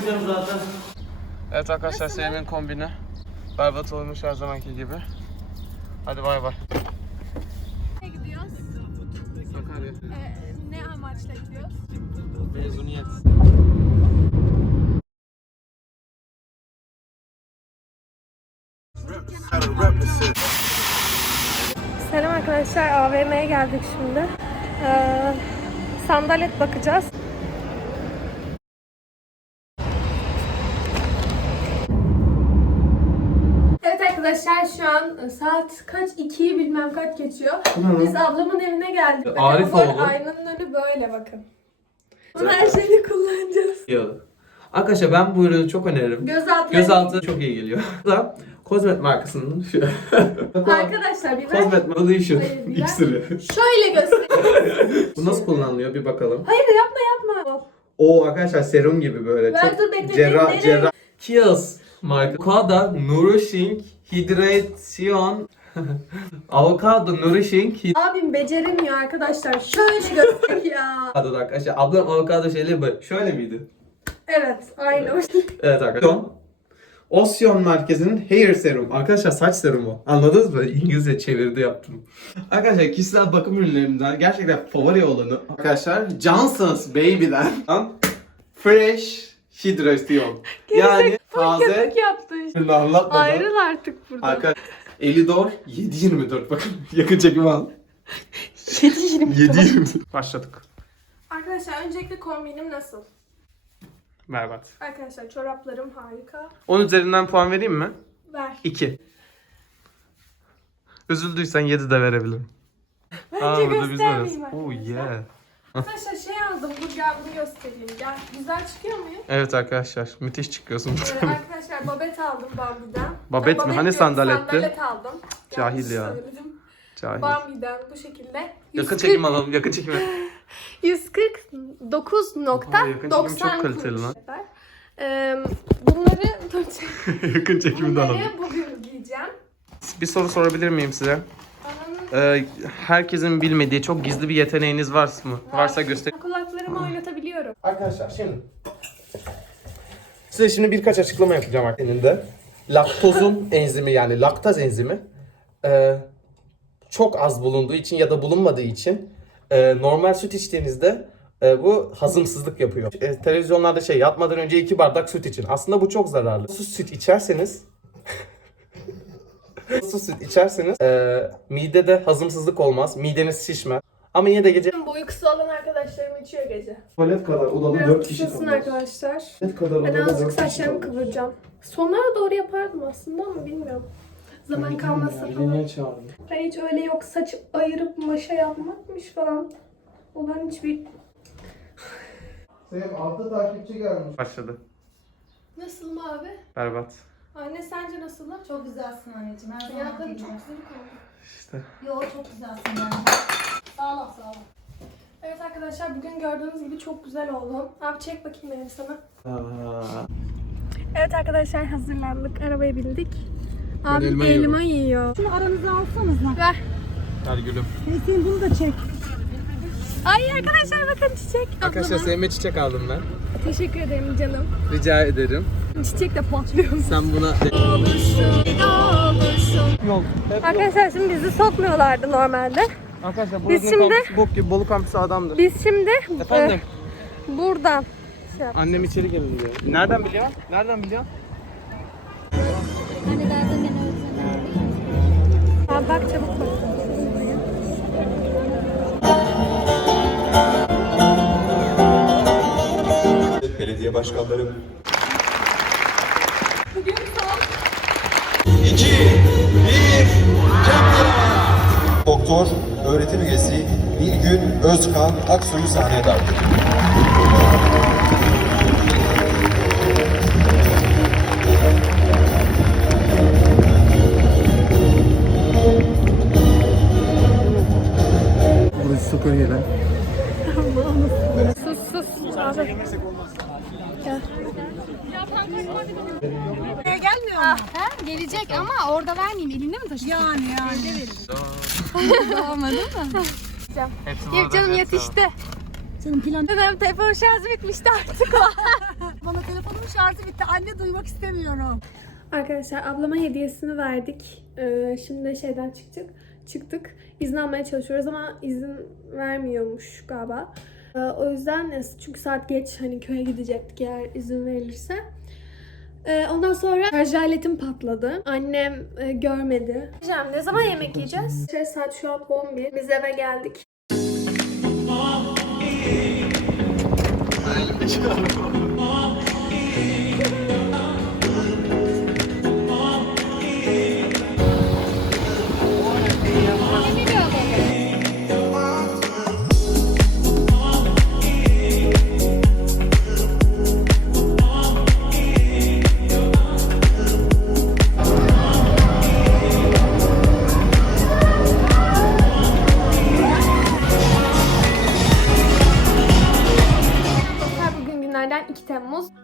zaten. Evet arkadaşlar Selim'in kombini. Berbat olmuş her zamanki gibi. Hadi bay bay. Ne gidiyoruz? Sakarya. Ee, ne amaçla gidiyoruz? Mezuniyet. Selam arkadaşlar, AVM'ye geldik şimdi. Ee, sandalet bakacağız. Evet arkadaşlar şu an e, saat kaç? 2'yi bilmem kaç geçiyor. Biz ablamın evine geldik. Bakın Arif oğlu. Aynanın önü böyle bakın. Bunu her şeyde kullanacağız. Arkadaşlar ben bu ürünü çok öneririm. Gözaltı. Gözaltı çok iyi geliyor. Da Kozmet markasının şu. Arkadaşlar bir ver. Kozmet Revolution Hayır, bir ver. iksiri. Şöyle göstereyim. Bu nasıl kullanılıyor bir bakalım. Hayır yapma yapma. O arkadaşlar serum gibi böyle. Ver, çok dur, bekle, cerrah, cerrah. Kiehl's marka. Avocado Nourishing Hydration Avocado Nourishing Abim beceremiyor arkadaşlar. Şöyle göster ya. Hydration arkadaşlar. Ablam avokado şeyleri böyle. Şöyle miydi? Evet aynı o. Evet arkadaşlar. Osyon merkezinin hair serum. Arkadaşlar saç serumu. Anladınız mı? İngilizce çevirdi yaptım. Arkadaşlar kişisel bakım ürünlerimden gerçekten favori olanı arkadaşlar Johnson's Baby'den Fresh Hydration. Yani taze Köpük yaptı işte. Şimdi anlatmadan. Ayrıl artık buradan. Arkadaşlar Elidor 724 bakın yakın çekim al. 7.20. 724. Başladık. Arkadaşlar öncelikle kombinim nasıl? Berbat. Arkadaşlar çoraplarım harika. 10 üzerinden puan vereyim mi? Ver. 2. Üzüldüysen 7 de verebilirim. Bence burada biz göstermeyeyim varız. Oh arkadaşlar. yeah. Arkadaşlar şey aldım. Dur gel bunu göstereyim. Gel. Güzel çıkıyor muyum? Evet arkadaşlar müthiş çıkıyorsun. Ee, arkadaşlar babet aldım Bambi'den. Babet mi? Hani diyorum, sandaletti? Sandalet aldım. Cahil Yanlış ya. söyledim. Cahil. Bambi'den bu şekilde. Yakın 140 çekim alalım yakın çekim. 149.90 Aa, yakın çekim çok kaliteli lan. Ee, bunları yakın çekimi de alalım. bunları bugün giyeceğim. Bir soru sorabilir miyim size? Ee, herkesin bilmediği çok gizli bir yeteneğiniz var mı? Varsa göster. kulaklarımı oynatabiliyorum. Arkadaşlar şimdi size şimdi birkaç açıklama yapacağım hakkında. Laktozun enzimi yani laktaz enzimi e, çok az bulunduğu için ya da bulunmadığı için e, normal süt içtiğinizde e, bu hazımsızlık yapıyor. E, televizyonlarda şey yatmadan önce iki bardak süt için. Aslında bu çok zararlı. Süt içerseniz Sus süt içerseniz e, midede hazımsızlık olmaz. Mideniz şişmez. Ama yine de gece Boyu kısa olan arkadaşlarım içiyor gece. tuvalet kadar odalı Biraz kısasın arkadaşlar. Tuvalet kadar Ben odalı azıcık dört kişi saçlarımı kıvıracağım. Sonlara doğru yapardım aslında ama bilmiyorum. Zaman kalmazsa falan. çağırdın? Ben hiç öyle yok saçı ayırıp maşa yapmakmış falan. Olan hiçbir... Senin 6 takipçi gelmiş. Başladı. Nasıl mı abi? Berbat. Anne sence nasıl? Çok güzelsin anneciğim. Her zaman Yanaklarım çok güzel oldu. İşte. Yo çok güzelsin bence. Sağ ol sağ ol. Evet arkadaşlar bugün gördüğünüz gibi çok güzel oldum. Abi çek bakayım benim sana. Evet arkadaşlar hazırlandık. Arabaya bindik. Abi elma elma, yiyor. Şunu aranıza alsanıza. Ver. Hadi gülüm. Hüseyin bunu da çek. Ay arkadaşlar bakın çiçek. Arkadaşlar Ablama. sevme çiçek aldım ben. Teşekkür ederim canım. Rica ederim. Çiçek de patlıyor. Sen buna... Yol. Hep Arkadaşlar şimdi bizi sokmuyorlardı normalde. Arkadaşlar Biz şimdi- kampüsü bok gibi. Bolu kampüsü adamdır. Biz şimdi Efendim? e, buradan şey Annem içeri gelin diyor. Nereden biliyor? Nereden biliyor? Aa, bak çabuk bak. Belediye başkanlarım, Bugün saat 2, 1, Doktor, öğretim üyesi Bilgün Özkan Aksoy'u sahneye davet. Burası süper iyi lan. sus sus. Abi. Ha, gelecek ama orada vermeyeyim. Elinde mi taşısın? Yani yani. Evde veririm. Olmadı mı? Yok canım yetişti. Senin plan... Dedim telefon şarjı bitmişti artık. Bana telefonumu şarjı bitti. Anne duymak istemiyorum. Arkadaşlar ablama hediyesini verdik. Ee, şimdi şeyden çıktık. Çıktık. İzin almaya çalışıyoruz ama izin vermiyormuş galiba. Ee, o yüzden çünkü saat geç hani köye gidecektik eğer izin verilirse. Ee, ondan sonra şarj aletim patladı. Annem e, görmedi. Hocam ne zaman yemek yiyeceğiz? Şey, saat şu an 11. Biz eve geldik.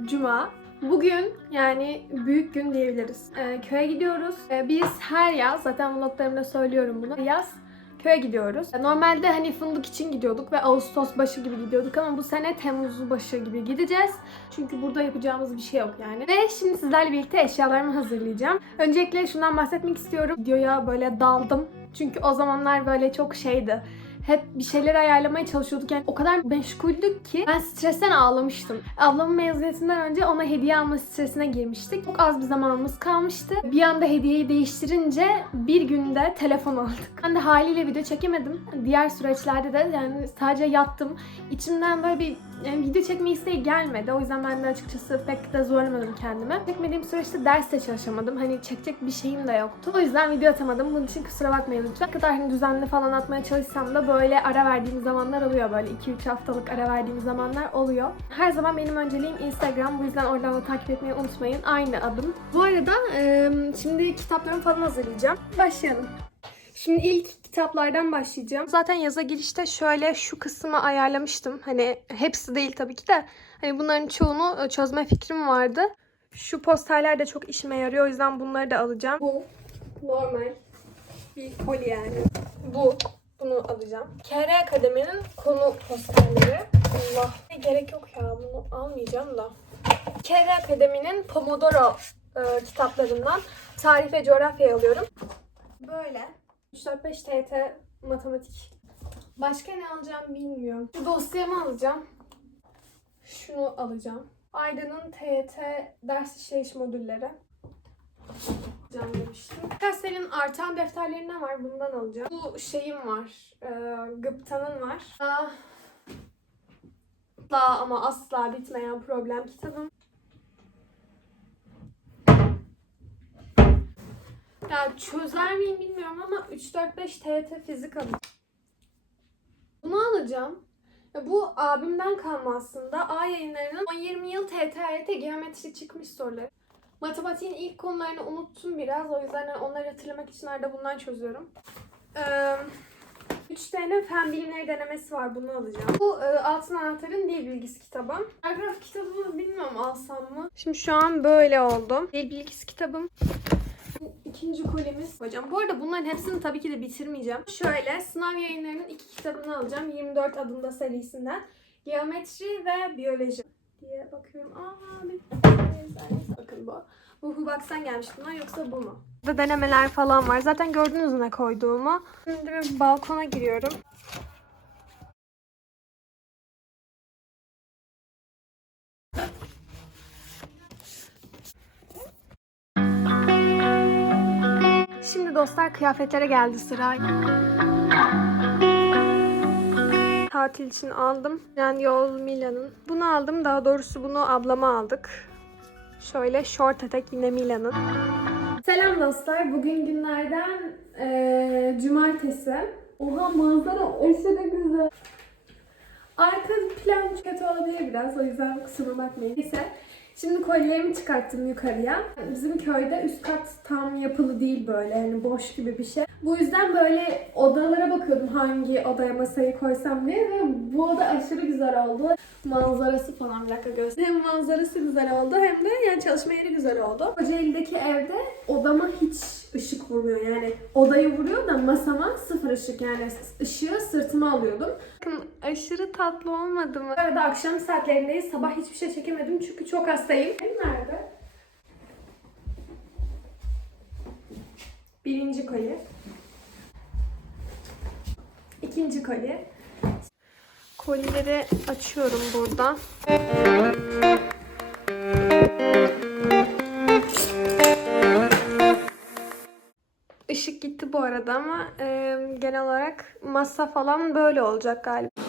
Cuma. Bugün yani büyük gün diyebiliriz. Ee, köye gidiyoruz. Ee, biz her yaz zaten vloglarımda söylüyorum bunu. Yaz köye gidiyoruz. Ee, Normalde hani fındık için gidiyorduk ve Ağustos başı gibi gidiyorduk ama bu sene Temmuz başı gibi gideceğiz. Çünkü burada yapacağımız bir şey yok yani. Ve şimdi sizlerle birlikte eşyalarımı hazırlayacağım. Öncelikle şundan bahsetmek istiyorum. Videoya böyle daldım. Çünkü o zamanlar böyle çok şeydi hep bir şeyler ayarlamaya çalışıyorduk. Yani o kadar meşguldük ki ben stresten ağlamıştım. Ablamın mezuniyetinden önce ona hediye alma stresine girmiştik. Çok az bir zamanımız kalmıştı. Bir anda hediyeyi değiştirince bir günde telefon aldık. Ben de haliyle video çekemedim. Diğer süreçlerde de yani sadece yattım. İçimden böyle bir yani video çekme isteği gelmedi. O yüzden ben de açıkçası pek de zorlamadım kendimi. Çekmediğim süreçte ders de çalışamadım. Hani çekecek bir şeyim de yoktu. O yüzden video atamadım. Bunun için kusura bakmayın lütfen. Ne kadar hani düzenli falan atmaya çalışsam da böyle ara verdiğim zamanlar oluyor. Böyle 2-3 haftalık ara verdiğim zamanlar oluyor. Her zaman benim önceliğim Instagram. Bu yüzden oradan da takip etmeyi unutmayın. Aynı adım. Bu arada şimdi kitaplarımı falan hazırlayacağım. Başlayalım. Şimdi ilk kitaplardan başlayacağım. Zaten yaza girişte şöyle şu kısmı ayarlamıştım. Hani hepsi değil tabii ki de. Hani bunların çoğunu e, çözme fikrim vardı. Şu posterler de çok işime yarıyor. O yüzden bunları da alacağım. Bu normal bir koli yani. Bu. Bunu alacağım. KR Akademi'nin konu posterleri. Allah. Gerek yok ya. Bunu almayacağım da. KR Akademi'nin Pomodoro e, kitaplarından tarih ve coğrafya alıyorum. Böyle. 3-4-5 TYT matematik. Başka ne alacağım bilmiyorum. Şu dosyamı alacağım. Şunu alacağım. Aydın'ın TYT ders işleyiş modülleri. Alacağım demiştim. Kastell'in artan defterlerinden var. Bundan alacağım. Bu şeyim var. E, Gıpta'nın var. Aa, asla ama asla bitmeyen problem kitabım. Ya çözer miyim bilmiyorum ama 3-4-5 TYT fizik alacağım. Bunu alacağım. Bu abimden kalma aslında. A yayınlarının 10-20 yıl TTRT geometri çıkmış soruları. Matematiğin ilk konularını unuttum biraz. O yüzden hani onları hatırlamak için arada bundan çözüyorum. Ee, 3 tane fen bilimleri denemesi var. Bunu alacağım. Bu e, Altın Anahtar'ın dil bilgisi kitabım. Paragraf kitabını bilmiyorum alsam mı? Şimdi şu an böyle oldu. Dil bilgisi kitabım. İkinci kolemiz hocam. Bu arada bunların hepsini tabii ki de bitirmeyeceğim. Şöyle sınav yayınlarının iki kitabını alacağım. 24 adında serisinden. Geometri ve biyoloji diye bakıyorum. Aa bir bakın bu. Bu Hubaks'tan gelmiş bunlar yoksa bu mu? Burada denemeler falan var. Zaten gördünüz ne koyduğumu. Şimdi bir balkona giriyorum. Şimdi dostlar kıyafetlere geldi sıra. Tatil için aldım. Yani yol Milan'ın. Bunu aldım. Daha doğrusu bunu ablama aldık. Şöyle short etek yine Milan'ın. Selam dostlar. Bugün günlerden eee, cumartesi. Oha manzara aşırı güzel. Arka plan kötü olabilir biraz. O yüzden kusura bakmayın. Neyse. Şimdi kolyelerimi çıkarttım yukarıya. Bizim köyde üst kat tam yapılı değil böyle. Yani boş gibi bir şey. Bu yüzden böyle odalara bakıyordum hangi odaya masayı koysam diye ve bu oda aşırı güzel oldu. Manzarası falan bir dakika göstereyim. Hem manzarası güzel oldu hem de yani çalışma yeri güzel oldu. Kocaeli'deki evde odama hiç ışık vurmuyor yani. Odayı vuruyor da masama sıfır ışık yani ışığı sırtıma alıyordum. Bakın aşırı tatlı olmadı mı? Bu arada akşam saatlerindeyiz. Sabah hiçbir şey çekemedim çünkü çok Hastayım. Nerede? Birinci koli. İkinci koli. Kolileri açıyorum burada. Işık gitti bu arada ama e, genel olarak masa falan böyle olacak galiba.